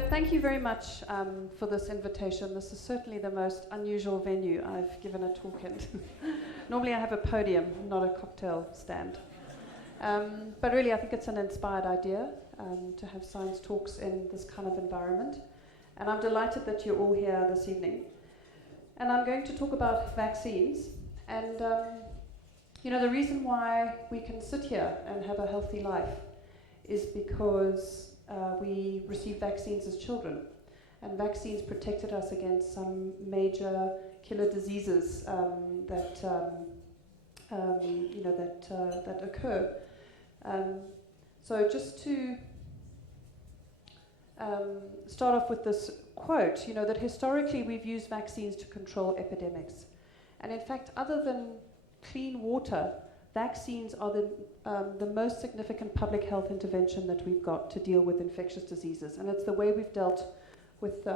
But thank you very much for this invitation. This is certainly the most unusual venue I've given a talk in. Normally I have a podium, not a cocktail stand. But really I think it's an inspired idea to have science talks in this kind of environment. And I'm delighted that you're all here this evening. And I'm going to talk about vaccines. And the reason why we can sit here and have a healthy life is because we received vaccines as children, and vaccines protected us against some major killer diseases that occur. So just to start off with this quote, that historically we've used vaccines to control epidemics, and in fact, other than clean water, vaccines are the most significant public health intervention that we've got to deal with infectious diseases, and it's the way we've dealt with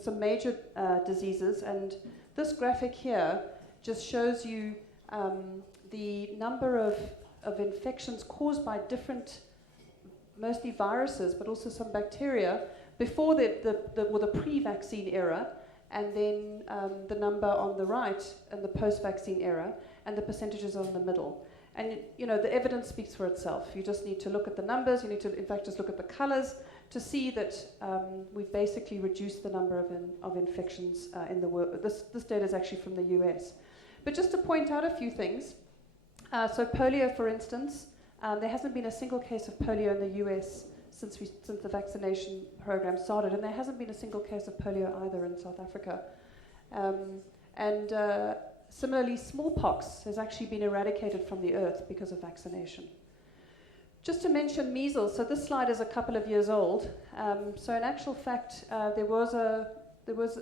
some major diseases. And this graphic here just shows you the number of infections caused by different, mostly viruses, but also some bacteria, before the pre-vaccine era, and then the number on the right and the post-vaccine era, and the percentages on the middle. And the evidence speaks for itself. You just need to look at the numbers. You need to, in fact, just look at the colors to see that we've basically reduced the number of infections in the world. This data is actually from the US. But just to point out a few things. So polio, for instance, there hasn't been a single case of polio in the US since the vaccination program started, and there hasn't been a single case of polio either in South Africa. Similarly, smallpox has actually been eradicated from the earth because of vaccination. Just to mention measles, so this slide is a couple of years old. So in actual fact, there was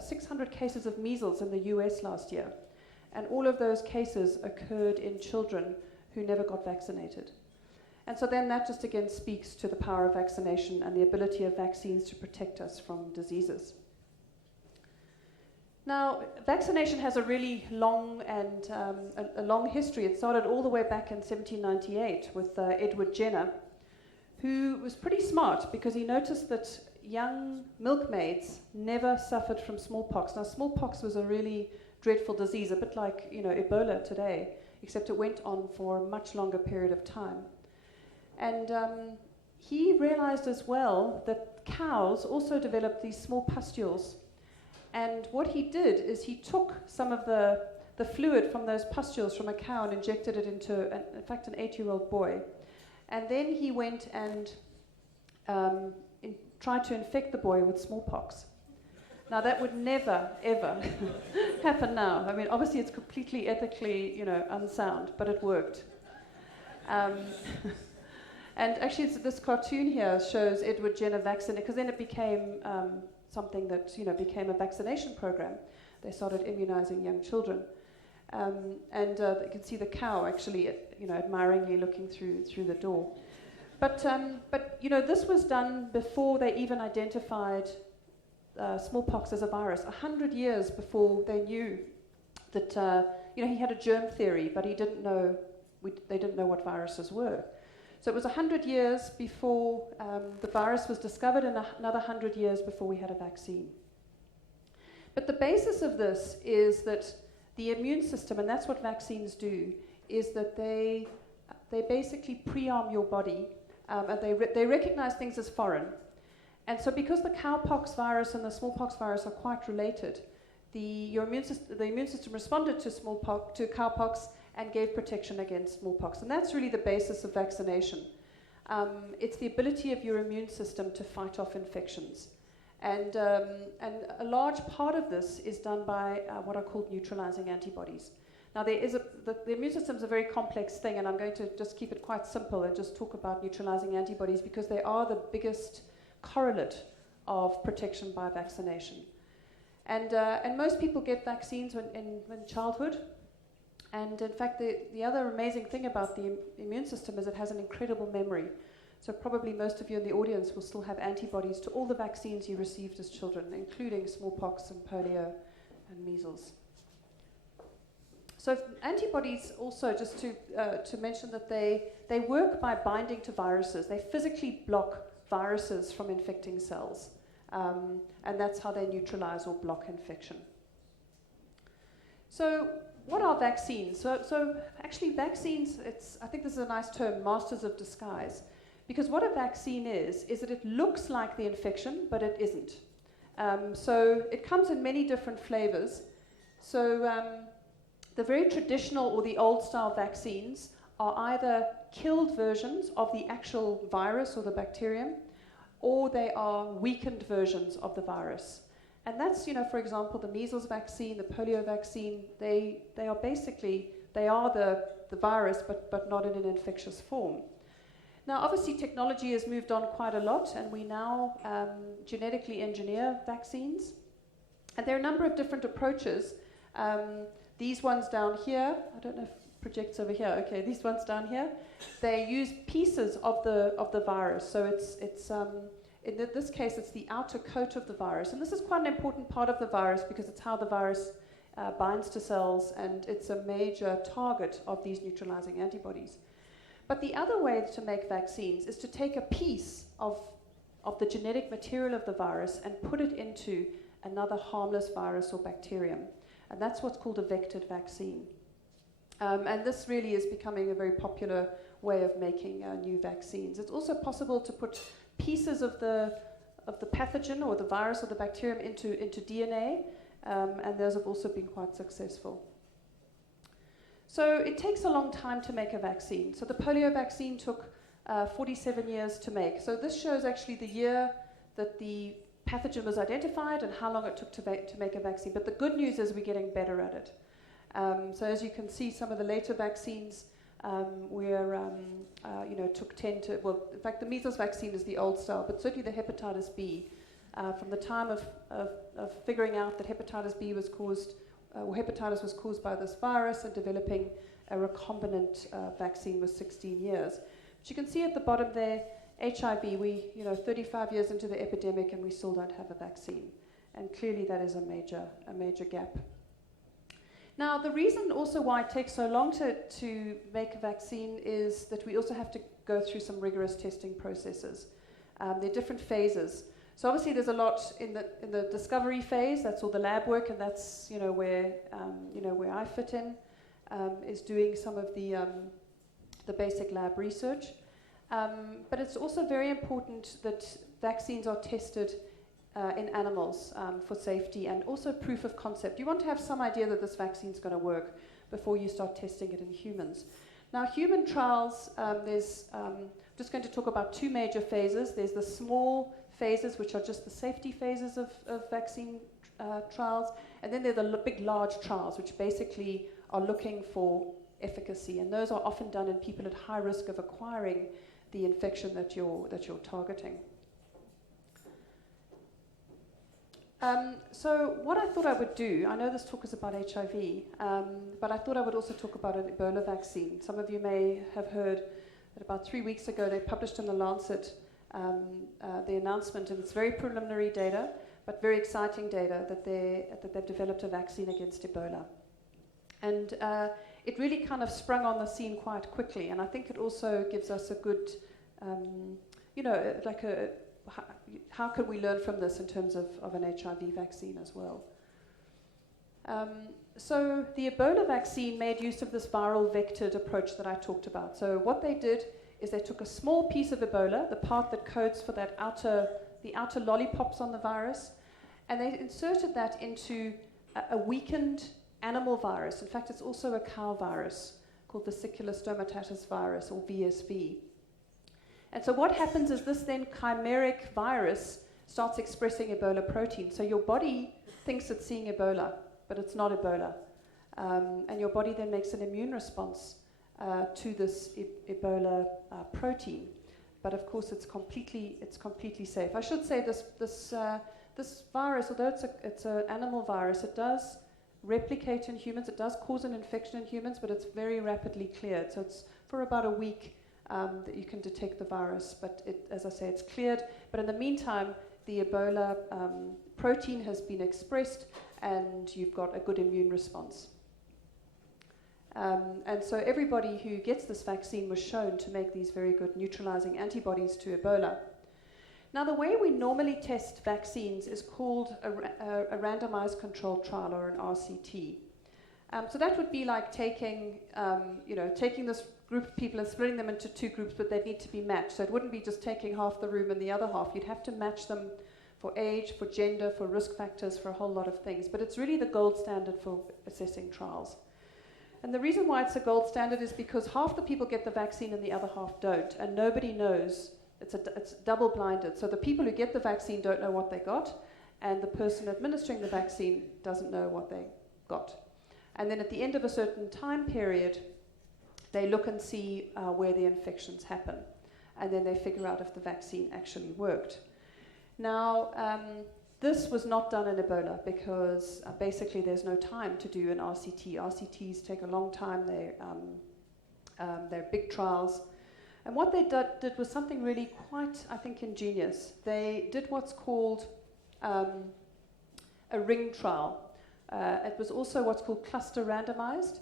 600 cases of measles in the US last year, and all of those cases occurred in children who never got vaccinated. And so then that just again speaks to the power of vaccination and the ability of vaccines to protect us from diseases. Now, vaccination has a really long and a long history. It started all the way back in 1798 with Edward Jenner, who was pretty smart because he noticed that young milkmaids never suffered from smallpox. Now, smallpox was a really dreadful disease, a bit like Ebola today, except it went on for a much longer period of time. And he realized as well that cows also developed these small pustules. And what he did is he took some of the fluid from those pustules from a cow and injected it into, in fact, an 8-year-old boy. And then he went and tried to infect the boy with smallpox. Now, that would never, ever happen now. I mean, obviously, it's completely ethically, unsound, but it worked. And actually, this cartoon here shows Edward Jenner vaccinated, because then it became something that became a vaccination program. They started immunizing young children, and you can see the cow actually, admiringly looking through the door. But this was done before they even identified smallpox as a virus. 100 years before they knew that he had a germ theory, but he didn't know. They didn't know what viruses were. So it was 100 years before the virus was discovered, and another 100 years before we had a vaccine. But the basis of this is that the immune system, and that's what vaccines do, is that they basically pre-arm your body, and they recognize things as foreign. And so because the cowpox virus and the smallpox virus are quite related, the immune system responded to cowpox and gave protection against smallpox. And that's really the basis of vaccination. It's the ability of your immune system to fight off infections. And a large part of this is done by what are called neutralizing antibodies. Now, the immune system is a very complex thing, and I'm going to just keep it quite simple and just talk about neutralizing antibodies because they are the biggest correlate of protection by vaccination. And most people get vaccines in childhood. And in fact, the other amazing thing about the immune system is it has an incredible memory. So probably most of you in the audience will still have antibodies to all the vaccines you received as children, including smallpox and polio and measles. So antibodies also, just to mention that they work by binding to viruses. They physically block viruses from infecting cells. and that's how they neutralize or block infection. So what are vaccines? So actually vaccines, I think this is a nice term, masters of disguise. Because what a vaccine is that it looks like the infection, but it isn't. So it comes in many different flavors. So the very traditional or the old style vaccines are either killed versions of the actual virus or the bacterium, or they are weakened versions of the virus. And that's, for example, the measles vaccine, the polio vaccine, they are the virus, but not in an infectious form. Now, obviously, technology has moved on quite a lot, and we now genetically engineer vaccines. And there are a number of different approaches. These ones down here, I don't know if it projects over here. Okay, these ones down here, they use pieces of the virus. So it's in this case, it's the outer coat of the virus. And this is quite an important part of the virus because it's how the virus binds to cells, and it's a major target of these neutralizing antibodies. But the other way to make vaccines is to take a piece of the genetic material of the virus and put it into another harmless virus or bacterium. And that's what's called a vectored vaccine. And this really is becoming a very popular way of making new vaccines. It's also possible to put pieces of the pathogen or the virus or the bacterium into DNA, and those have also been quite successful. So it takes a long time to make a vaccine. So the polio vaccine took 47 years to make. So this shows actually the year that the pathogen was identified and how long it took to make a vaccine. But the good news is we're getting better at it. So as you can see, some of the later vaccines took 10 to, well, in fact, the measles vaccine is the old style, but certainly the hepatitis B, from the time of figuring out that hepatitis B was caused, or hepatitis was caused by this virus, and developing a recombinant vaccine was 16 years. But you can see at the bottom there, HIV, 35 years into the epidemic and we still don't have a vaccine. And clearly that is a major gap. Now, the reason also why it takes so long to make a vaccine is that we also have to go through some rigorous testing processes. There are different phases. So obviously there's a lot in the discovery phase. That's all the lab work, and that's where I fit in, is doing some of the basic lab research. But it's also very important that vaccines are tested in animals for safety and also proof of concept. You want to have some idea that this vaccine is going to work before you start testing it in humans. Now, human trials, I'm just going to talk about two major phases. There's the small phases, which are just the safety phases of vaccine trials, and then there are the big, large trials, which basically are looking for efficacy, and those are often done in people at high risk of acquiring the infection that you're targeting. So what I thought I would do, I know this talk is about HIV, but I thought I would also talk about an Ebola vaccine. Some of you may have heard that about 3 weeks ago they published in The Lancet the announcement, and it's very preliminary data, but very exciting data that they've developed a vaccine against Ebola. And it really kind of sprung on the scene quite quickly, and I think it also gives us a good, how can we learn from this in terms of an HIV vaccine as well. So the Ebola vaccine made use of this viral vectored approach that I talked about. So what they did is they took a small piece of Ebola, the part that codes for the outer lollipops on the virus, and they inserted that into a weakened animal virus. In fact, it's also a cow virus called vesicular stomatitis virus, or VSV. And so what happens is this then chimeric virus starts expressing Ebola protein. So your body thinks it's seeing Ebola, but it's not Ebola. And your body then makes an immune response to this Ebola protein. But of course, it's completely safe. I should say this virus, although it's an animal virus, it does replicate in humans. It does cause an infection in humans, but it's very rapidly cleared. So it's for about a week that you can detect the virus. But as I say, it's cleared. But in the meantime, the Ebola protein has been expressed, and you've got a good immune response. And so everybody who gets this vaccine was shown to make these very good neutralizing antibodies to Ebola. Now, the way we normally test vaccines is called a randomized controlled trial, or an RCT. So that would be like taking this group of people and splitting them into two groups, but they need to be matched. So it wouldn't be just taking half the room and the other half. You'd have to match them for age, for gender, for risk factors, for a whole lot of things. But it's really the gold standard for assessing trials. And the reason why it's a gold standard is because half the people get the vaccine and the other half don't, and nobody knows. It's double-blinded. So the people who get the vaccine don't know what they got, and the person administering the vaccine doesn't know what they got. And then at the end of a certain time period, they look and see where the infections happen. And then they figure out if the vaccine actually worked. Now, this was not done in Ebola because basically there's no time to do an RCT. RCTs take a long time. They're big trials. And what they did was something really quite, I think, ingenious. They did what's called a ring trial. It was also what's called cluster randomized.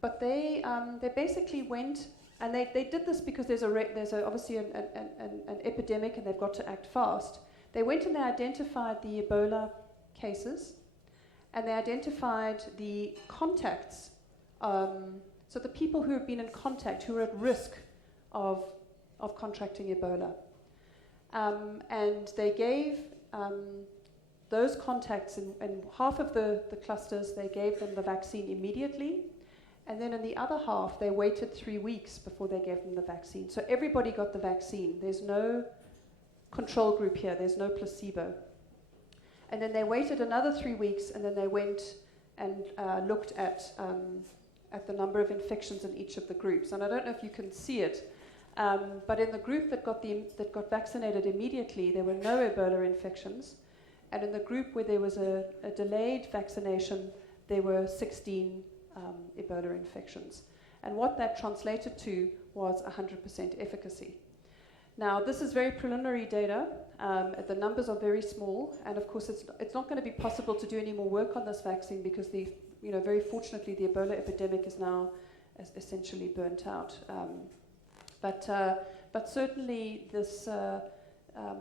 But they basically went, and they did this because there's obviously an epidemic and they've got to act fast. They went and they identified the Ebola cases, and they identified the contacts, so the people who have been in contact, who are at risk of contracting Ebola. And they gave those contacts, in half of the clusters, they gave them the vaccine immediately, and then in the other half, they waited 3 weeks before they gave them the vaccine. So everybody got the vaccine. There's no control group here. There's no placebo. And then they waited another 3 weeks, and then they went and looked at the number of infections in each of the groups. And I don't know if you can see it, but in the group that got vaccinated immediately, there were no Ebola infections. And in the group where there was a delayed vaccination, there were 16 Ebola infections. And what that translated to was 100% efficacy. Now, this is very preliminary data. The numbers are very small, and of course, it's not going to be possible to do any more work on this vaccine because very fortunately, the Ebola epidemic is now essentially burnt out. But certainly, this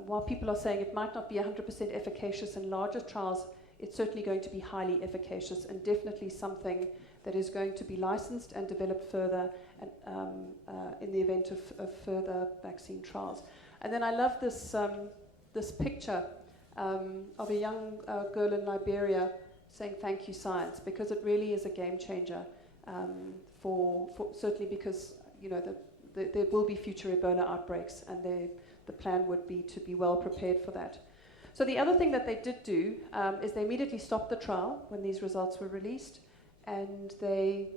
while people are saying it might not be 100% efficacious in larger trials, it's certainly going to be highly efficacious and definitely something that is going to be licensed and developed further and, in the event of further vaccine trials. And then I love this picture of a young girl in Liberia saying thank you science, because it really is a game changer for certainly because there will be future Ebola outbreaks, and the plan would be to be well prepared for that. So the other thing that they did do is they immediately stopped the trial when these results were released, and they,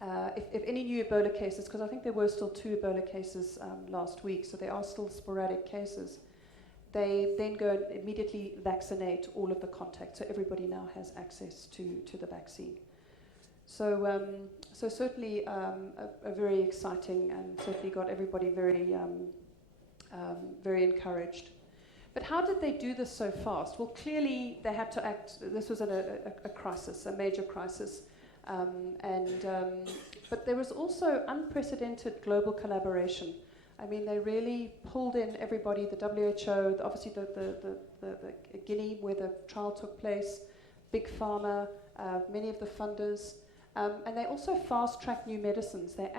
if any new Ebola cases, because I think there were still 2 Ebola cases last week, so there are still sporadic cases, they then go and immediately vaccinate all of the contacts, so everybody now has access to the vaccine. So certainly a very exciting, and certainly got everybody very encouraged. But how did they do this so fast? Well, clearly they had to act. This was a crisis, a major crisis. But there was also unprecedented global collaboration. I mean, they really pulled in everybody, the WHO, obviously the Guinea where the trial took place, Big Pharma, many of the funders. And they also fast-tracked new medicines. They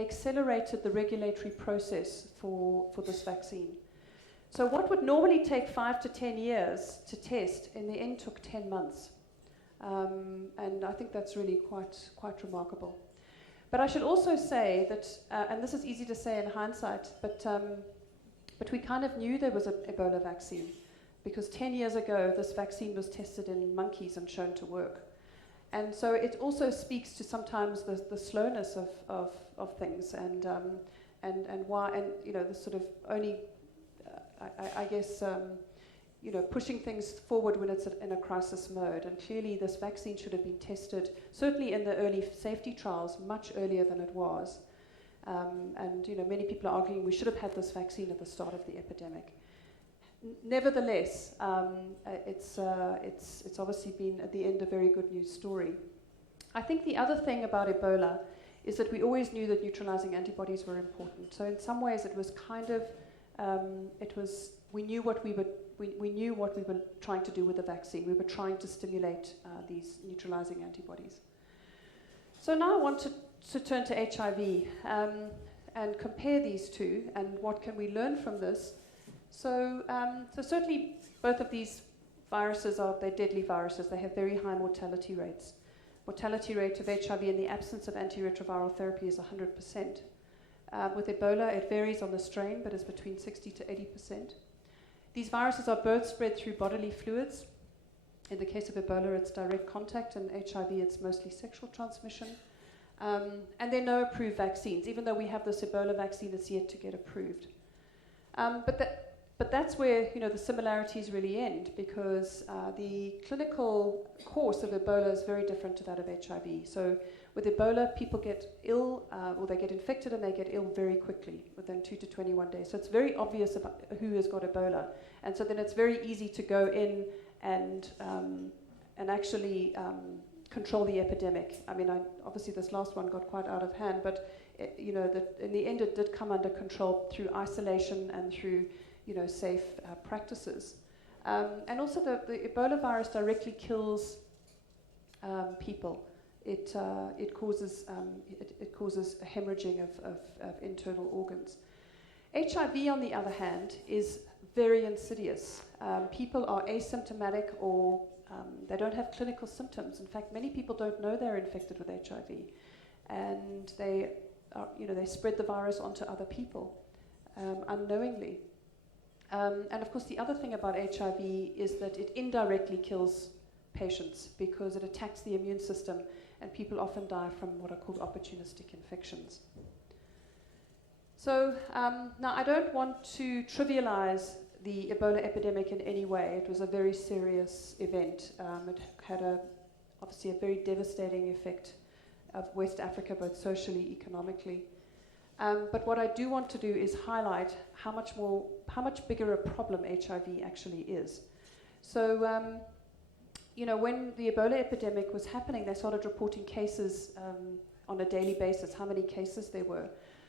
accelerated the regulatory process for this vaccine. So what would normally take 5 to 10 years to test, in the end took 10 months. And I think that's really quite remarkable. But I should also say that, and this is easy to say in hindsight, but we kind of knew there was an Ebola vaccine, because 10 years ago this vaccine was tested in monkeys and shown to work. And so it also speaks to sometimes the slowness of things, and why, and the sort of only I guess pushing things forward when it's in a crisis mode. And clearly this vaccine should have been tested, certainly in the early safety trials, much earlier than it was. And many people are arguing we should have had this vaccine at the start of the epidemic. Nevertheless, it's obviously been, at the end, a very good news story. I think the other thing about Ebola is that we always knew that neutralizing antibodies were important. So in some ways it was kind of We knew what we were trying to do with the vaccine. We were trying to stimulate these neutralizing antibodies. So now I want to turn to HIV and compare these two, and what can we learn from this. So certainly both of these viruses they're deadly viruses. They have very high mortality rates. Mortality rate of HIV in the absence of anti-retroviral therapy is 100%. With Ebola, it varies on the strain, but is between 60 to 80%. These viruses are both spread through bodily fluids. In the case of Ebola, it's direct contact, and HIV, it's mostly sexual transmission. And there are no approved vaccines. Even though we have this Ebola vaccine, it's yet to get approved. But that's where the similarities really end, because the clinical course of Ebola is very different to that of HIV. So with Ebola, people get ill, or they get infected and they get ill very quickly, within 2 to 21 days. So it's very obvious about who has got Ebola. And so then it's very easy to go in and actually control the epidemic. I mean, obviously this last one got quite out of hand, but in the end it did come under control through isolation and through safe practices. And also the Ebola virus directly kills people. It causes hemorrhaging of internal organs. HIV, on the other hand, is very insidious. People are asymptomatic, or they don't have clinical symptoms. In fact, many people don't know they're infected with HIV, and they spread the virus onto other people unknowingly. And of course, the other thing about HIV is that it indirectly kills patients because it attacks the immune system, and people often die from what are called opportunistic infections. So now I don't want to trivialize the Ebola epidemic in any way. It was a very serious event. It had obviously a very devastating effect of West Africa, both socially, economically. But what I do want to do is highlight how much bigger a problem HIV actually is. So, when the Ebola epidemic was happening, they started reporting cases on a daily basis, how many cases there were.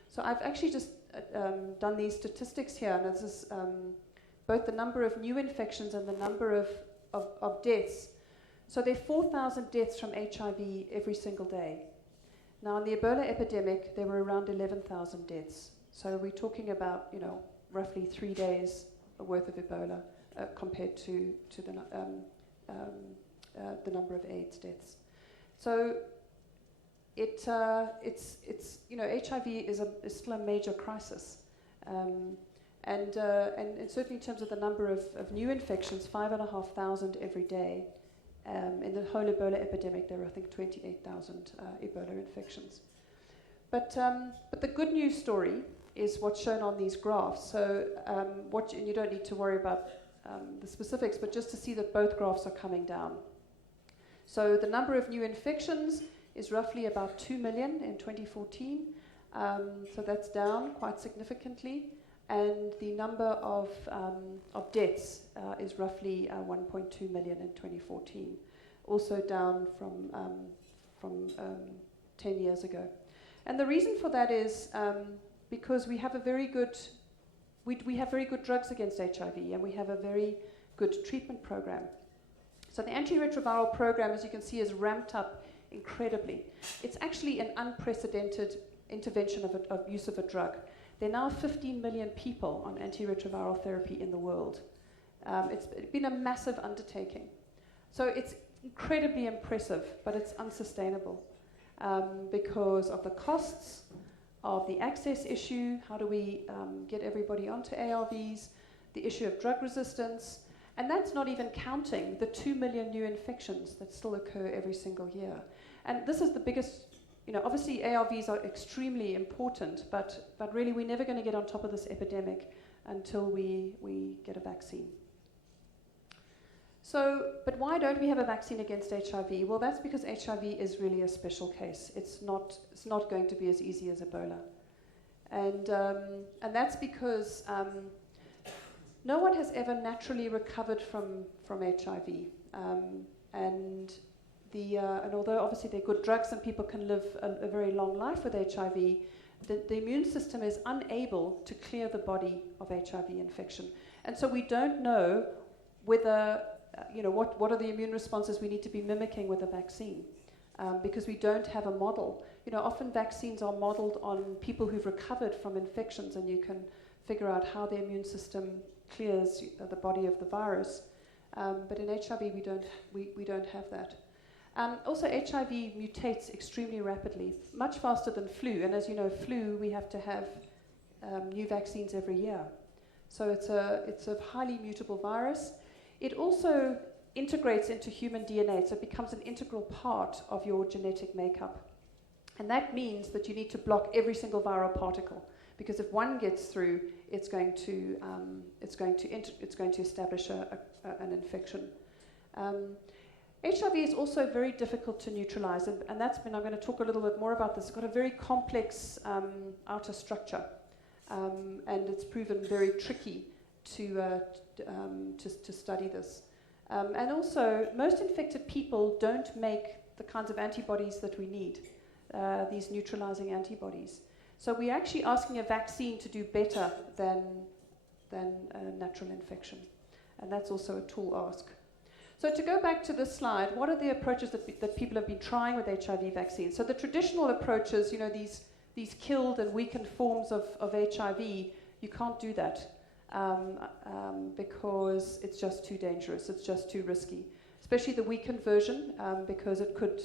So I've actually just done these statistics here, and this is both the number of new infections and the number of deaths. So there are 4,000 deaths from HIV every single day. Now, in the Ebola epidemic, there were around 11,000 deaths. So we're talking about, roughly 3 days worth of Ebola compared to the number of AIDS deaths. So it's HIV is still a major crisis, and certainly in terms of the number of new infections, 5,500 every day. In the whole Ebola epidemic, there were, I think, 28,000 Ebola infections. But the good news story is what's shown on these graphs. So and you don't need to worry about the specifics, but just to see that both graphs are coming down. So the number of new infections is roughly about 2 million in 2014. So that's down quite significantly. And the number of deaths is roughly 1.2 million in 2014, also down from 10 years ago. And the reason for that is because we have very good drugs against HIV, and we have a very good treatment program. So the anti-retroviral program, as you can see, is ramped up incredibly. It's actually an unprecedented intervention of use of a drug. There are now 15 million people on anti-retroviral therapy in the world. It's been a massive undertaking. So it's incredibly impressive, but it's unsustainable because of the costs, of the access issue, how do we get everybody onto ARVs, the issue of drug resistance, and that's not even counting the 2 million new infections that still occur every single year. And this is the biggest. Obviously ARVs are extremely important, but really we're never going to get on top of this epidemic until we get a vaccine. So, but why don't we have a vaccine against HIV? Well, that's because HIV is really a special case. It's not going to be as easy as Ebola. And that's because no one has ever naturally recovered from HIV. And although obviously they're good drugs and people can live a very long life with HIV, the immune system is unable to clear the body of HIV infection. And so we don't know whether, what are the immune responses we need to be mimicking with a vaccine, because we don't have a model. Often vaccines are modeled on people who've recovered from infections, and you can figure out how the immune system clears the body of the virus. But in HIV, we don't have that. Also, HIV mutates extremely rapidly, much faster than flu. And as you know, flu, we have to have new vaccines every year. So it's a highly mutable virus. It also integrates into human DNA, so it becomes an integral part of your genetic makeup. And that means that you need to block every single viral particle, because if one gets through, it's going to establish an infection. HIV is also very difficult to neutralize, and I'm going to talk a little bit more about this. It's got a very complex outer structure, and it's proven very tricky to study this. And also, most infected people don't make the kinds of antibodies that we need, these neutralizing antibodies. So we're actually asking a vaccine to do better than a natural infection, and that's also a tall ask. So to go back to this slide, what are the approaches that people have been trying with HIV vaccines? So the traditional approaches, these killed and weakened forms of HIV, you can't do that because it's just too dangerous, it's just too risky. Especially the weakened version, because it could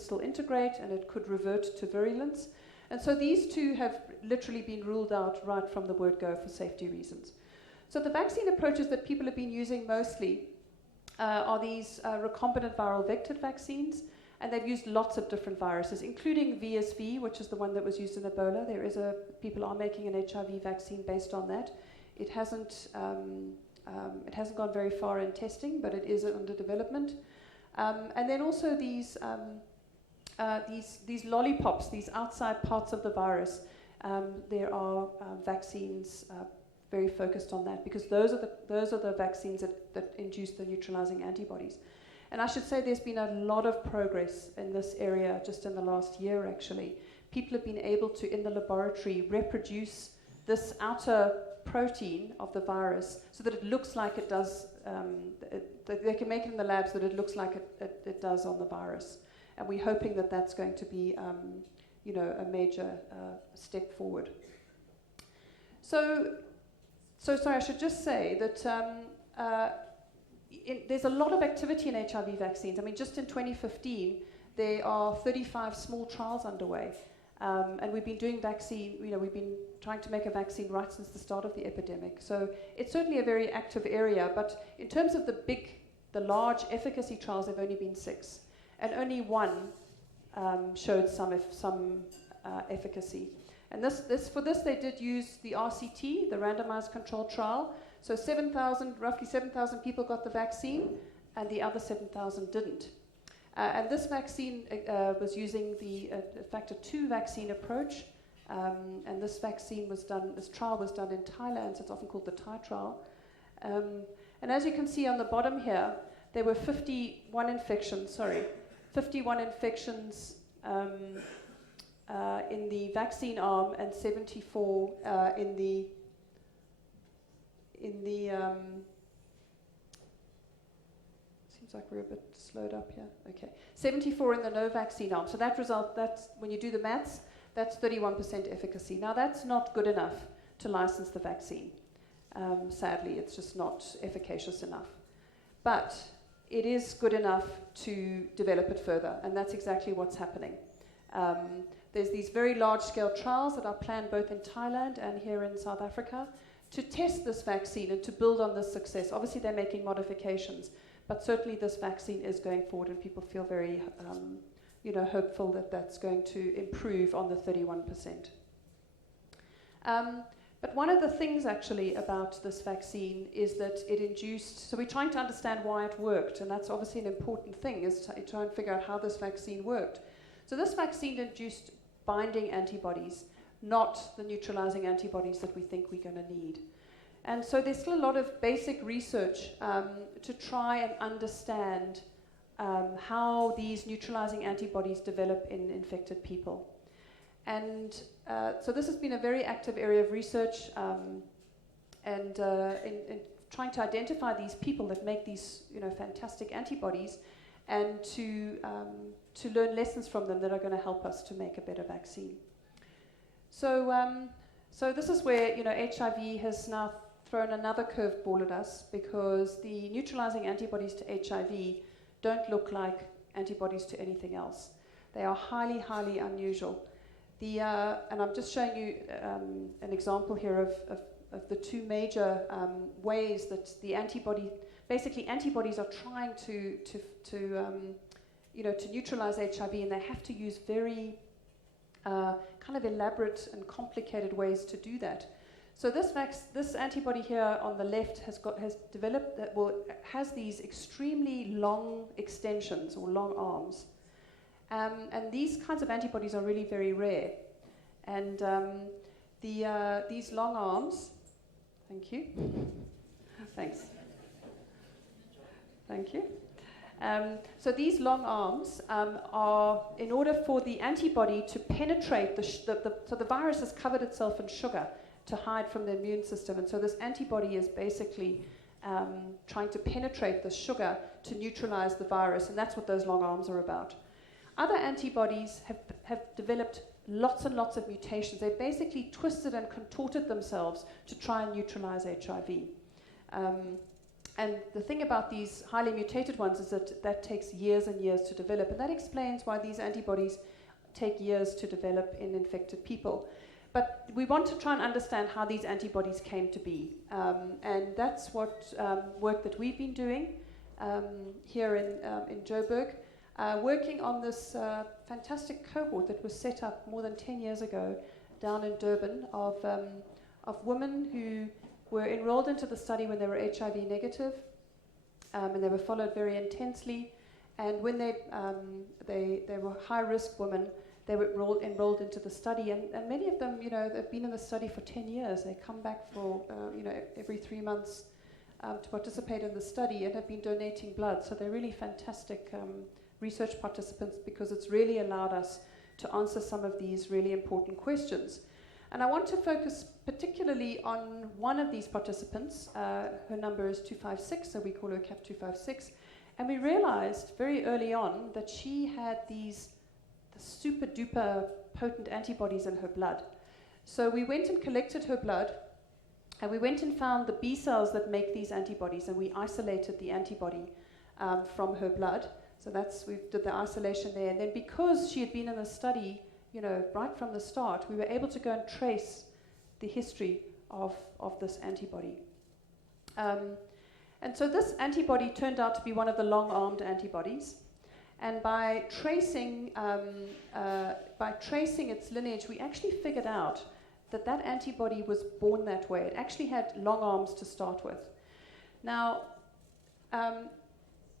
still integrate and it could revert to virulence. And so these two have literally been ruled out right from the word go for safety reasons. So the vaccine approaches that people have been using mostly are these recombinant viral vectored vaccines, and they've used lots of different viruses, including VSV, which is the one that was used in Ebola. People are making an HIV vaccine based on that. It hasn't gone very far in testing, but it is under development. And then also these lollipops, these outside parts of the virus. There are vaccines very focused on that, because those are the vaccines that induce the neutralizing antibodies. And I should say there's been a lot of progress in this area just in the last year, actually. People have been able to, in the laboratory, reproduce this outer protein of the virus so that it looks like it does, they can make it in the lab so that it looks like it does on the virus. And we're hoping that that's going to be a major step forward. So sorry, I should just say that there's a lot of activity in HIV vaccines. I mean, just in 2015, there are 35 small trials underway. And we've been doing vaccine, we've been trying to make a vaccine right since the start of the epidemic. So it's certainly a very active area, but in terms of the large efficacy trials, there have only been 6. And only one showed some efficacy. And for this they did use the RCT, the randomized control trial. So roughly 7,000 people got the vaccine, and the other 7,000 didn't. And this vaccine was using the factor 2 vaccine approach, and this trial was done in Thailand, so it's often called the Thai trial. And as you can see on the bottom here, there were 51 infections in the vaccine arm, and 74 in the seems like we're a bit slowed up here. Okay, 74 in the no vaccine arm. So that's when you do the maths, that's 31% efficacy. Now that's not good enough to license the vaccine. Sadly, it's just not efficacious enough. But it is good enough to develop it further, and that's exactly what's happening. There's these very large-scale trials that are planned both in Thailand and here in South Africa to test this vaccine and to build on this success. Obviously, they're making modifications, but certainly this vaccine is going forward, and people feel very hopeful that that's going to improve on the 31%. But one of the things actually about this vaccine is that it induced, so we're trying to understand why it worked, and that's obviously an important thing, is to try and figure out how this vaccine worked. So this vaccine induced binding antibodies, not the neutralizing antibodies that we think we're going to need. And so there's still a lot of basic research to try and understand how these neutralizing antibodies develop in infected people. And so this has been a very active area of research, and in trying to identify these people that make these, fantastic antibodies, and to learn lessons from them that are going to help us to make a better vaccine. So, so this is where HIV has now thrown another curveball at us, because the neutralizing antibodies to HIV don't look like antibodies to anything else. They are highly, highly unusual. And I'm just showing you an example here of the two major ways that the antibodies are trying to neutralize HIV, and they have to use very kind of elaborate and complicated ways to do that. So this antibody here on the left has these extremely long extensions or long arms. And these kinds of antibodies are really very rare. And these long arms, thank you. Thanks. Thank you. So these long arms are, in order for the antibody to penetrate so the virus has covered itself in sugar to hide from the immune system. And so this antibody is basically trying to penetrate the sugar to neutralize the virus. And that's what those long arms are about. Other antibodies have developed lots and lots of mutations. They basically twisted and contorted themselves to try and neutralize HIV. And the thing about these highly mutated ones is that takes years and years to develop. And that explains why these antibodies take years to develop in infected people. But we want to try and understand how these antibodies came to be. And that's what work that we've been doing here in Joburg. Working on this fantastic cohort that was set up more than 10 years ago down in Durban of women who were enrolled into the study when they were HIV negative, and they were followed very intensely. And when they were high-risk women, they were enrolled into the study. And many of them, they've been in the study for 10 years. They come back for, every 3 months to participate in the study and have been donating blood. So they're really fantastic research participants, because it's really allowed us to answer some of these really important questions. And I want to focus particularly on one of these participants. Her number is 256, so we call her CAP 256. And we realized very early on that she had the super duper potent antibodies in her blood. So we went and collected her blood, and we went and found the B cells that make these antibodies, and we isolated the antibody from her blood. So we did the isolation there. And then because she had been in the study, right from the start, we were able to go and trace the history of this antibody. And so this antibody turned out to be one of the long-armed antibodies. And by tracing its lineage, we actually figured out that antibody was born that way. It actually had long arms to start with. Now,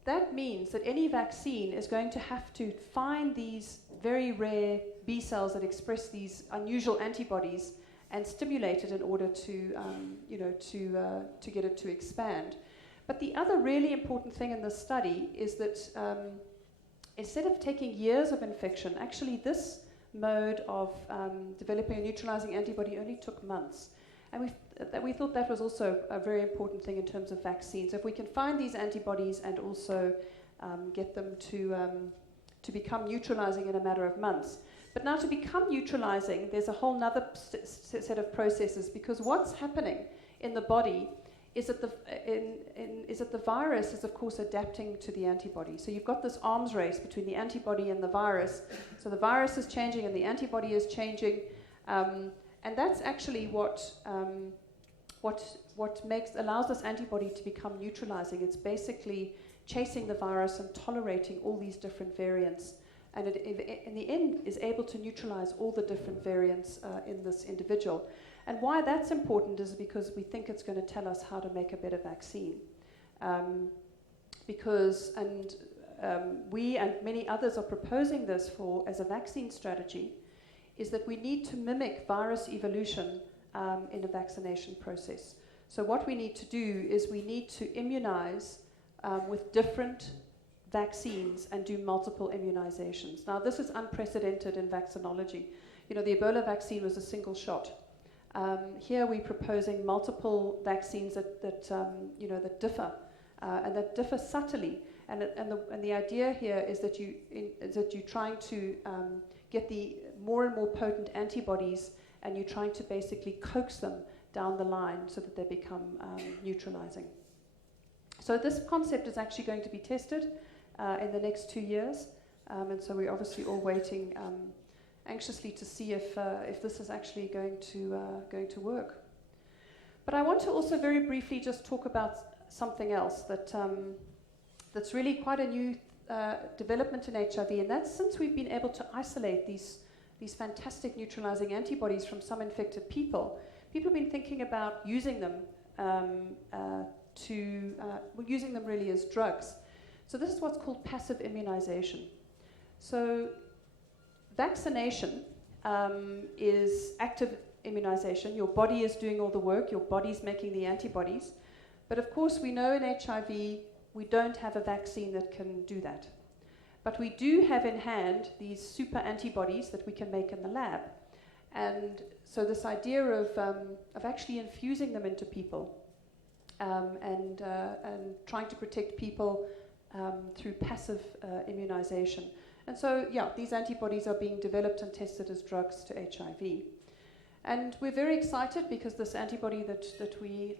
that means that any vaccine is going to have to find these very rare B cells that express these unusual antibodies and stimulate it in order to get it to expand. But the other really important thing in this study is that instead of taking years of infection, actually this mode of developing a neutralizing antibody only took months. And we thought that was also a very important thing in terms of vaccines. If we can find these antibodies and also get them to become neutralizing in a matter of months. But now to become neutralizing, there's a whole other set of processes, because what's happening in the body is that the virus is, of course, adapting to the antibody. So you've got this arms race between the antibody and the virus. So the virus is changing and the antibody is changing. And that's actually what allows this antibody to become neutralizing. It's basically chasing the virus and tolerating all these different variants. And it, in the end, is able to neutralize all the different variants in this individual. And why that's important is because we think it's going to tell us how to make a better vaccine. We and many others are proposing this as a vaccine strategy, is that we need to mimic virus evolution in a vaccination process. So what we need to do is we need to immunize with different vaccines and do multiple immunizations. Now, this is unprecedented in vaccinology. You know, the Ebola vaccine was a single shot. Here we're proposing multiple vaccines that differ and that differ subtly. And the idea here is that you're trying to get the more and more potent antibodies, and you're trying to basically coax them down the line so that they become neutralizing. So this concept is actually going to be tested in the next 2 years, and so we're obviously all waiting anxiously to see if this is actually going to work. But I want to also very briefly just talk about something else that's really quite a new development in HIV, and that's since we've been able to isolate these fantastic neutralizing antibodies from some infected people, people have been thinking about using them using them really as drugs. So this is what's called passive immunization. So vaccination is active immunization. Your body is doing all the work, your body's making the antibodies. But of course, we know in HIV, we don't have a vaccine that can do that. But we do have in hand these super antibodies that we can make in the lab. And so this idea of actually infusing them into people and trying to protect people through passive immunization. And so, yeah, these antibodies are being developed and tested as drugs to HIV. And we're very excited because this antibody that we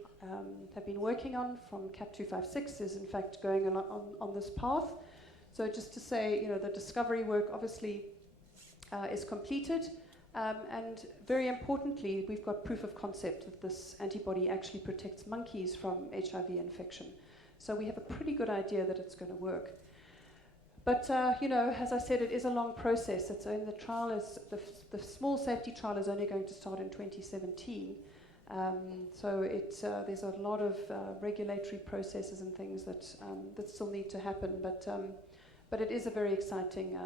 have been working on from CAP256 is in fact going on this path. So just to say, you know, the discovery work obviously is completed. And very importantly, we've got proof of concept that this antibody actually protects monkeys from HIV infection. So we have a pretty good idea that it's going to work. But, you know, as I said, it is a long process. It's only, the trial is, the small safety trial is only going to start in 2017. So it's, there's a lot of regulatory processes and things that still need to happen. But it is a very exciting,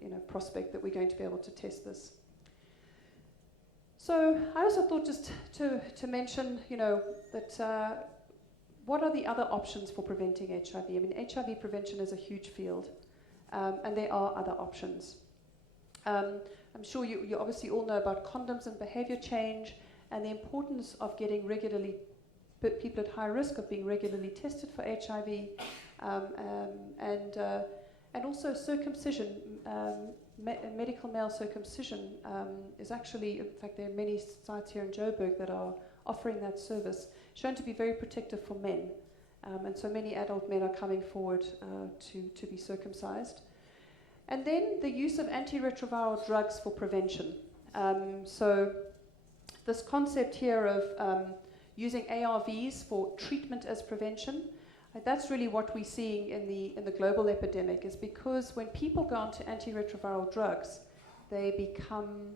you know, prospect that we're going to be able to test this. So I also thought just to mention, you know, that what are the other options for preventing HIV? I mean, HIV prevention is a huge field. And there are other options. I'm sure you obviously all know about condoms and behavior change and the importance of getting people at high risk of being regularly tested for HIV, and also circumcision. Medical male circumcision is actually, in fact, there are many sites here in Joburg that are offering that service, shown to be very protective for men. And so many adult men are coming forward to be circumcised. And then the use of anti-retroviral drugs for prevention. So this concept here of using ARVs for treatment as prevention, that's really what we're seeing in the global epidemic, is because when people go onto anti-retroviral drugs, they become,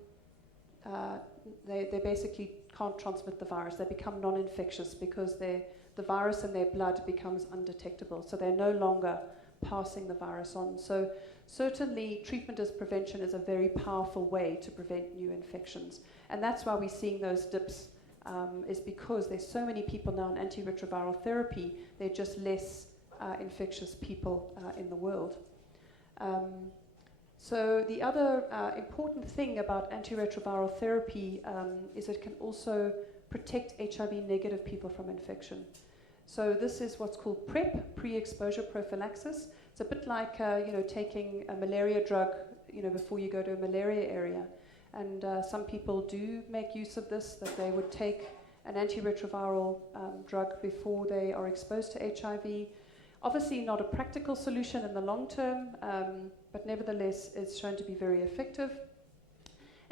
they basically can't transmit the virus. They become non-infectious because the virus in their blood becomes undetectable, so they're no longer passing the virus on. So certainly treatment as prevention is a very powerful way to prevent new infections. And that's why we're seeing those dips, is because there's so many people now on antiretroviral therapy, they're just less infectious people in the world. So the other important thing about antiretroviral therapy is it can also protect HIV negative people from infection. So this is what's called PrEP, pre-exposure prophylaxis. It's a bit like taking a malaria drug, before you go to a malaria area. And some people do make use of this, that they would take an antiretroviral drug before they are exposed to HIV. Obviously not a practical solution in the long term, but nevertheless it's shown to be very effective.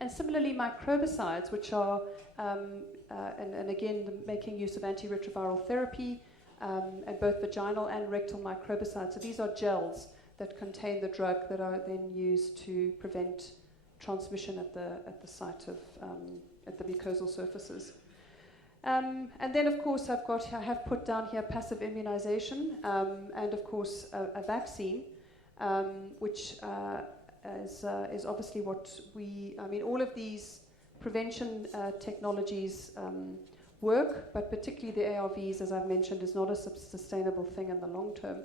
And similarly, microbicides, which are, and again, making use of antiretroviral therapy, and both vaginal and rectal microbicides. So these are gels that contain the drug that are then used to prevent transmission at the site of, at the mucosal surfaces. And then, of course, I have put down here passive immunization, and of course a vaccine, which is obviously what all of these prevention technologies work, but particularly the ARVs, as I've mentioned, is not a sustainable thing in the long term.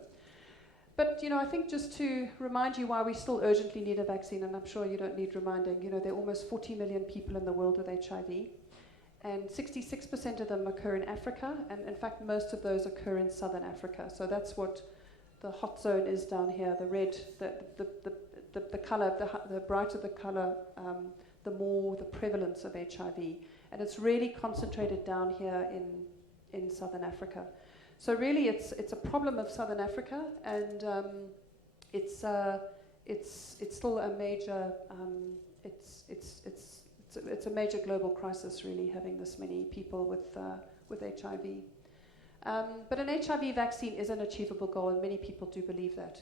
But, I think just to remind you why we still urgently need a vaccine, and I'm sure you don't need reminding, there are almost 40 million people in the world with HIV, and 66% of them occur in Africa, and in fact most of those occur in southern Africa. So that's what the hot zone is down here, the red, the color, the brighter the color, the more the prevalence of HIV. And it's really concentrated down here in southern Africa. So really, it's a problem of Southern Africa, and it's still a major it's a major global crisis, really, having this many people with HIV. But an HIV vaccine is an achievable goal, and many people do believe that.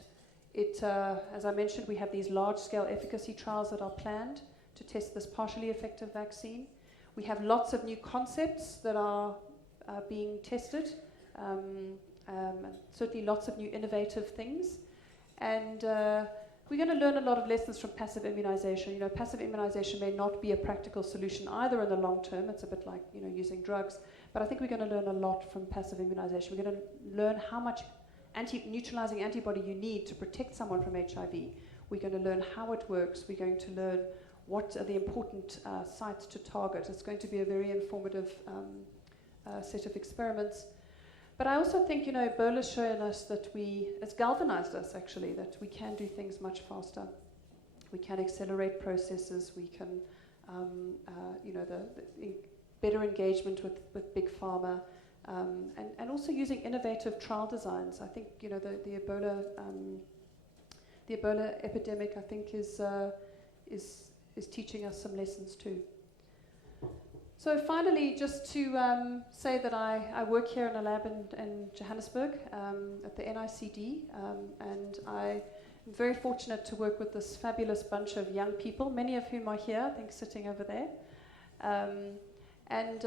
As I mentioned, we have these large-scale efficacy trials that are planned to test this partially effective vaccine. We have lots of new concepts that are being tested. Certainly lots of new innovative things, and we're going to learn a lot of lessons from passive immunization. Passive immunization may not be a practical solution either in the long term. It's a bit like using drugs, but I think we're going to learn a lot from passive immunization. We're going to learn how much neutralizing antibody you need to protect someone from HIV. We're going to learn how it works. We're going to learn what are the important sites to target. It's going to be a very informative set of experiments. But I also think, Ebola's shown us that it's galvanized us, actually, that we can do things much faster. We can accelerate processes. We can, better engagement with big pharma, and also using innovative trial designs. I think, the Ebola epidemic, I think, is teaching us some lessons too. So finally, just to say that I work here in a lab in Johannesburg at the NICD, and I'm very fortunate to work with this fabulous bunch of young people, many of whom are here, I think, sitting over there. And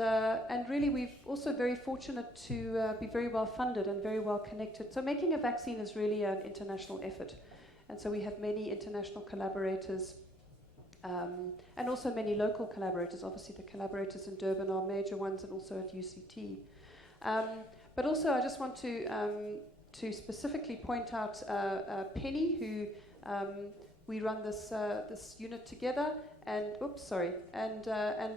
really, we're also very fortunate to be very well funded and very well connected. So making a vaccine is really an international effort. And so we have many international collaborators, and also many local collaborators. Obviously, the collaborators in Durban are major ones, and also at UCT. But also, I just want to specifically point out Penny, who we run this unit together, and and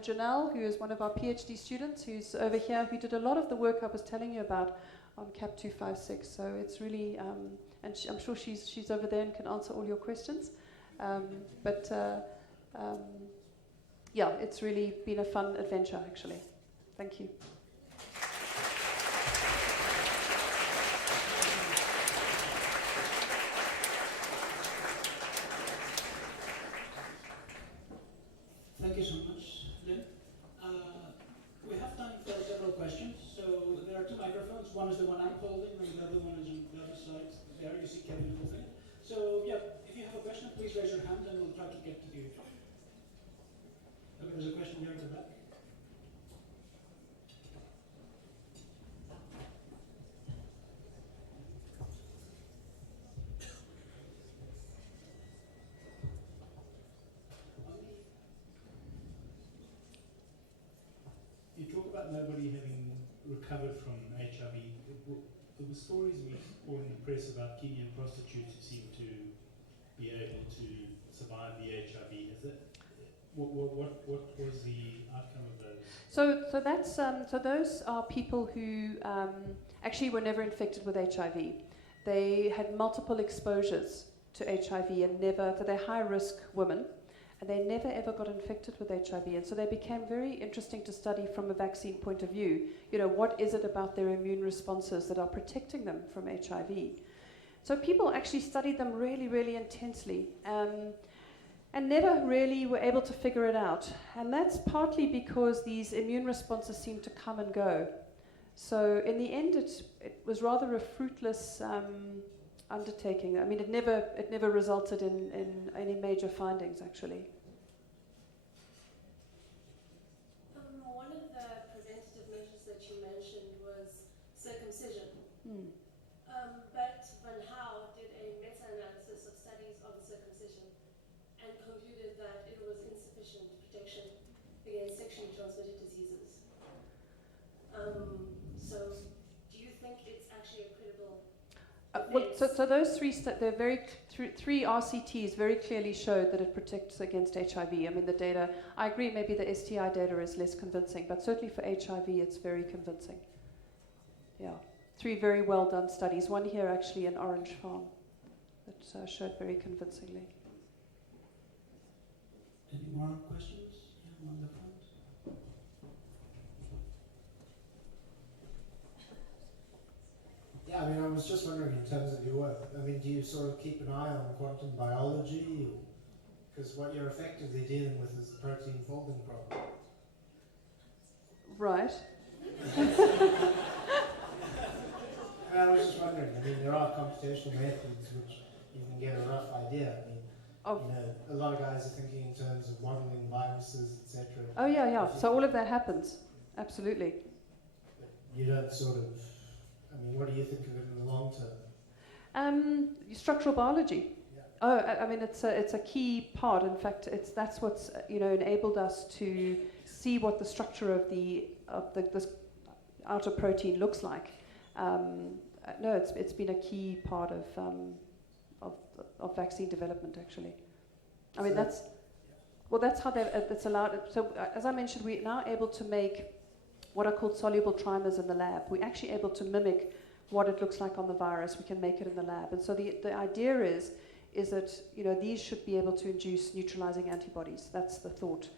Janelle, who is one of our PhD students, who's over here, who did a lot of the work I was telling you about on CAP 256. So it's really, and I'm sure she's over there and can answer all your questions. Yeah, it's really been a fun adventure, actually. Thank you. Thank you so much, Lynn. We have time for several questions. So there are two microphones. One is the one I'm holding, and the other one is on the other side. There you see Kevin holding it. So yeah, if you have a question, please raise your hand, and we'll try to get to you. Okay, there's a question here in the back. You talk about nobody having recovered from HIV. There were stories we saw in the press about Kenyan prostitutes who seem to be able to survive the HIV. Is that what was the outcome of those? So that's so those are people who actually were never infected with HIV. They had multiple exposures to HIV and never. So they're high-risk women, and they never ever got infected with HIV. And so they became very interesting to study from a vaccine point of view. What is it about their immune responses that are protecting them from HIV? So people actually studied them really, really intensely. And never really were able to figure it out. And that's partly because these immune responses seem to come and go. So in the end, it was rather a fruitless undertaking. I mean, it never resulted in any major findings, actually. One of the preventative measures that you mentioned was circumcision. But Van Houw did a meta-analysis of studies on circumcision and concluded that it was insufficient protection against sexually transmitted diseases. So do you think it's actually a credible So those they're three RCTs very clearly showed that it protects against HIV. I mean, the data, I agree, maybe the STI data is less convincing, but certainly for HIV, it's very convincing. Yeah, 3 very well done studies. One here actually in Orange Farm that showed very convincingly. Any more questions? Yeah, on the front. Yeah, I mean, I was just wondering in terms of your work, I mean, do you sort of keep an eye on quantum biology? Because what you're effectively dealing with is the protein folding problem. Right. And I was just wondering, I mean, there are computational methods which you can get a rough idea. I mean, you know, a lot of guys are thinking in terms of modeling viruses, etc. Oh, yeah. So all of that happens. Absolutely. But you don't sort of, I mean, what do you think of it in the long term? Structural biology. Yeah. Oh, I mean, it's a key part. In fact, that's what's enabled us to see what the structure of this outer protein looks like. No, it's been a key part of vaccine development, actually. I mean, that's how it's allowed. So, as I mentioned, we're now able to make what are called soluble trimers in the lab. We're actually able to mimic what it looks like on the virus. We can make it in the lab. And so the idea is that these should be able to induce neutralizing antibodies. That's the thought.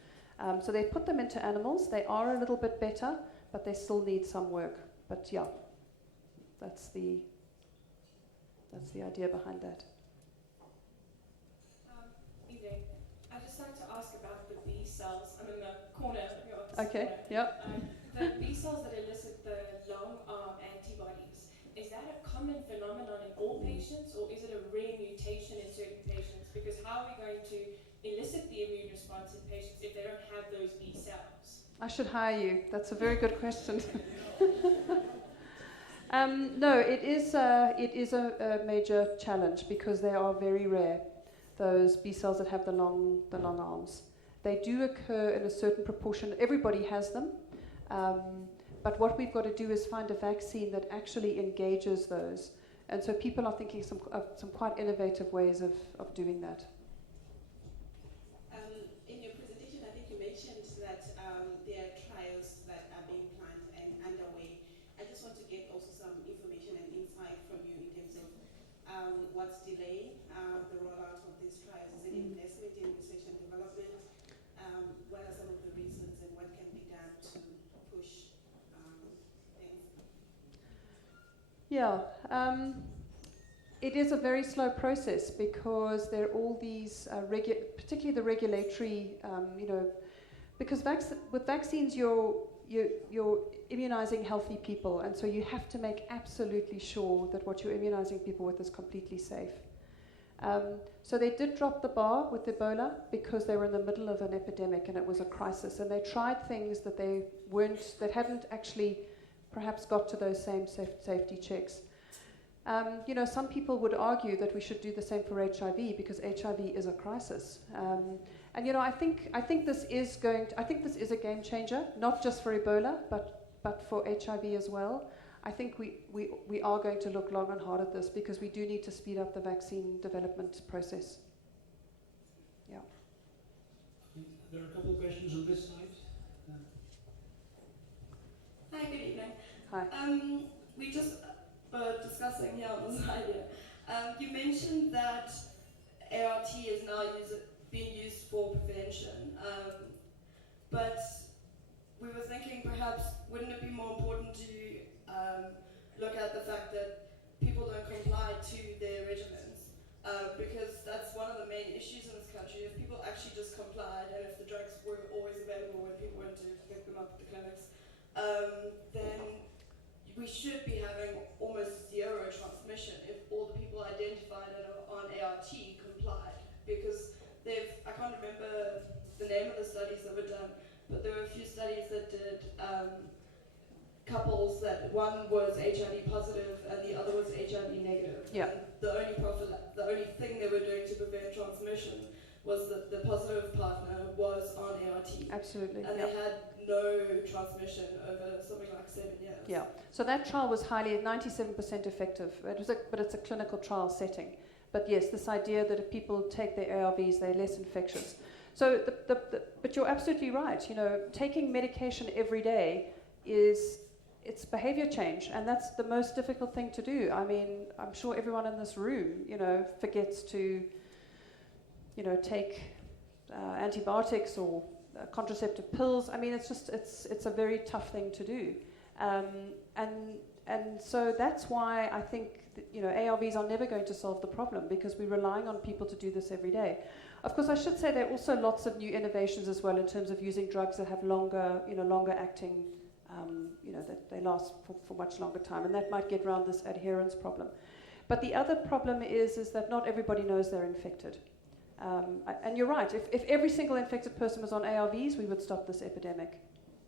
So they put them into animals. They are a little bit better, but they still need some work. But yeah, that's the idea behind that. Evening. I'd just like to ask about the B cells. I'm in the corner of your office. Okay, corner. yep. The B cells that elicit the long-arm antibodies, is that a common phenomenon in all patients, or is it a rare mutation in certain patients? Because how are we going to elicit the immune response in patients if they don't have those B cells? I should hire you. That's a very good question. No, it is a major challenge because they are very rare. Those B cells that have the long arms, they do occur in a certain proportion. Everybody has them, but what we've got to do is find a vaccine that actually engages those. And so people are thinking of some quite innovative ways of doing that. In your presentation, I think you mentioned that there are trials that are being planned and underway. I just want to get also some information and insight from you in terms of what's delaying the rollout of these trials. Is it investment in research and development? What are some of the reasons and what can be done to push things? Yeah, it is a very slow process because there are all these, particularly the regulatory, because with vaccines you're immunizing healthy people, and so you have to make absolutely sure that what you're immunizing people with is completely safe. So they did drop the bar with Ebola because they were in the middle of an epidemic and it was a crisis, and they tried things that that hadn't actually perhaps got to those same safety checks. Some people would argue that we should do the same for HIV because HIV is a crisis. And I think this is a game changer, not just for Ebola, but for HIV as well. I think we are going to look long and hard at this because we do need to speed up the vaccine development process. Yeah. There are a couple of questions on this side. Hi, good evening. Hi. We just were discussing here on the side here. You mentioned that ART is now being used for prevention, but we were thinking perhaps wouldn't it be more important to look at the fact that people don't comply to their regimens, because that's one of the main issues in this country. If people actually just complied and if the drugs were always available when people went to pick them up at the clinics, then we should be having almost zero transmission if all the people identified on ART complied, because I can't remember the name of the studies that were done, but there were a few studies that did couples that one was HIV positive and the other was HIV negative. Yeah. And the only thing they were doing to prevent transmission was that the positive partner was on ART. Absolutely. And Yeah. they had no transmission over something like 7 years. Yeah. So that trial was highly 97% effective. But it's a clinical trial setting. But yes, this idea that if people take their ARVs, they're less infectious. So, but you're absolutely right. You know, taking medication every day it's behavior change, and that's the most difficult thing to do. I mean, I'm sure everyone in this room, you know, forgets to, you know, take antibiotics or contraceptive pills. I mean, it's a very tough thing to do, and so that's why I think that, you know, ARVs are never going to solve the problem, because we're relying on people to do this every day. Of course, I should say there are also lots of new innovations as well in terms of using drugs that have longer acting, you know, that they last for much longer time, and that might get around this adherence problem. But the other problem is that not everybody knows they're infected. And you're right, if every single infected person was on ARVs, we would stop this epidemic.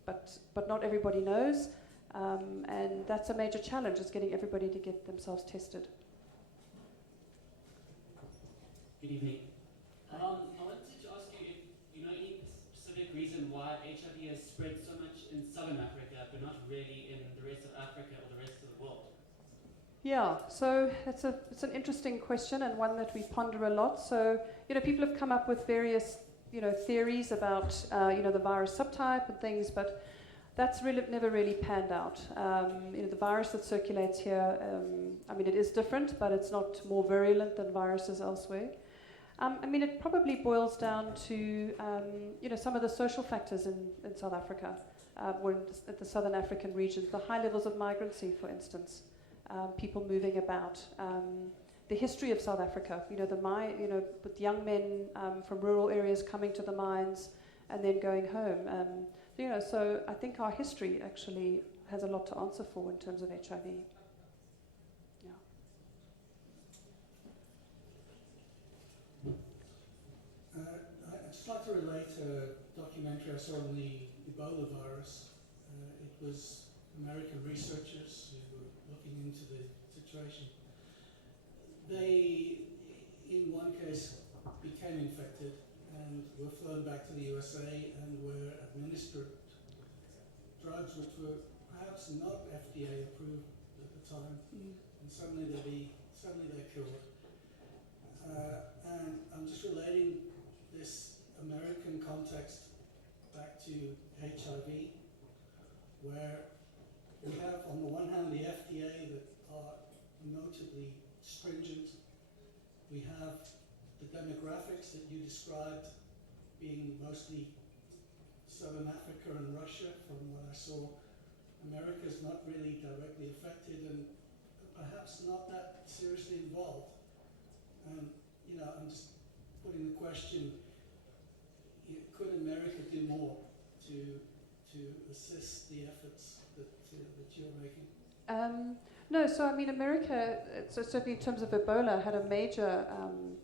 But not everybody knows, and that's a major challenge, is getting everybody to get themselves tested. Good evening. I wanted to ask you if you know any specific reason why HIV has spread so much in southern Africa, but not really in the rest of Africa or the rest of the world. Yeah, so it's an interesting question, and one that we ponder a lot. So, you know, people have come up with various, you know, theories about, you know, the virus subtype and things, but that's really never really panned out. You know, the virus that circulates here, I mean, it is different, but it's not more virulent than viruses elsewhere. I mean, it probably boils down to, you know, some of the social factors in South Africa, or in the southern African regions, the high levels of migrancy, for instance. People moving about, the history of South Africa. You know, with young men from rural areas coming to the mines and then going home. You know, so I think our history actually has a lot to answer for in terms of HIV. Yeah. I'd just like to relate a documentary I saw on the Ebola virus. It was American researchers who were looking into the situation. They, in one case, became infected and were flown back to the USA and were administered drugs which were perhaps not FDA approved at the time, and suddenly they're cured. And I'm just relating this American context back to HIV, where we have, on the one hand, the FDA that are notably stringent. We have the demographics that you described being mostly Southern Africa and Russia. From what I saw, America's not really directly affected and perhaps not that seriously involved. And, you know, I'm just putting the question, could America do more to assist the efforts that you're making? No, so I mean, America, so certainly in terms of Ebola, had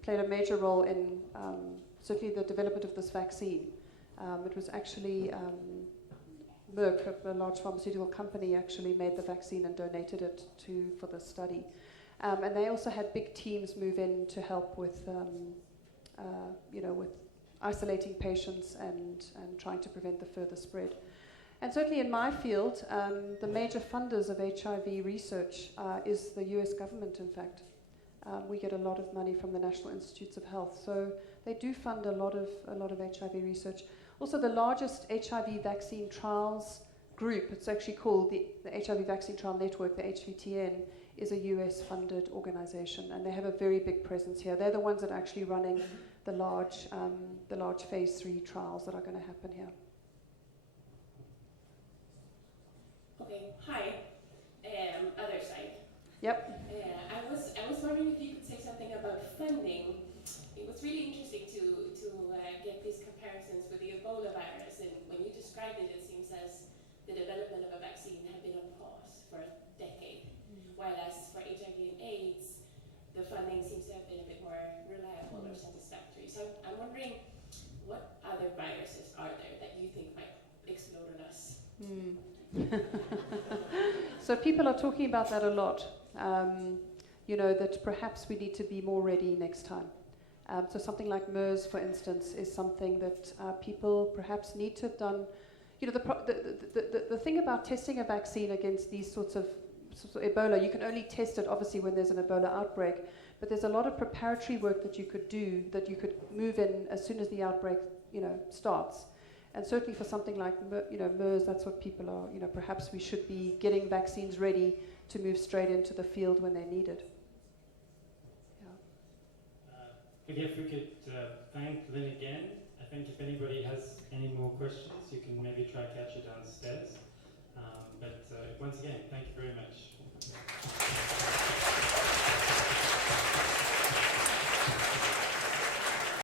played a major role in certainly the development of this vaccine. It was actually Merck, a large pharmaceutical company, actually made the vaccine and donated it for the study. And they also had big teams move in to help with, you know, with isolating patients and trying to prevent the further spread. And certainly in my field, the major funders of HIV research is the US government, in fact. We get a lot of money from the National Institutes of Health, so they do fund a lot of HIV research. Also, the largest HIV vaccine trials group, it's actually called the HIV Vaccine Trial Network, the HVTN, is a US-funded organization, and they have a very big presence here. They're the ones that are actually running the large phase 3 trials that are going to happen here. Okay, hi. Other side. Yep. I was wondering if you could say something about funding. It was really interesting to get these comparisons with the Ebola virus, and when you described it, it seems as the development of a vaccine had been on pause for a decade, whereas for HIV and AIDS, the funding seems to have been a bit more reliable or satisfactory. So I'm wondering, what other viruses are there that you think might explode on us? So people are talking about that a lot. You know, that perhaps we need to be more ready next time. So something like MERS, for instance, is something that people perhaps need to have done. You know, the thing about testing a vaccine against these sorts of Ebola, you can only test it obviously when there's an Ebola outbreak, but there's a lot of preparatory work that you could do, that you could move in as soon as the outbreak, you know, starts. And certainly for something like, you know, MERS, that's what people are, you know, perhaps we should be getting vaccines ready to move straight into the field when they're needed. If we could thank Lynn again. I think if anybody has any more questions, you can maybe try catch her downstairs. But once again, thank you very much.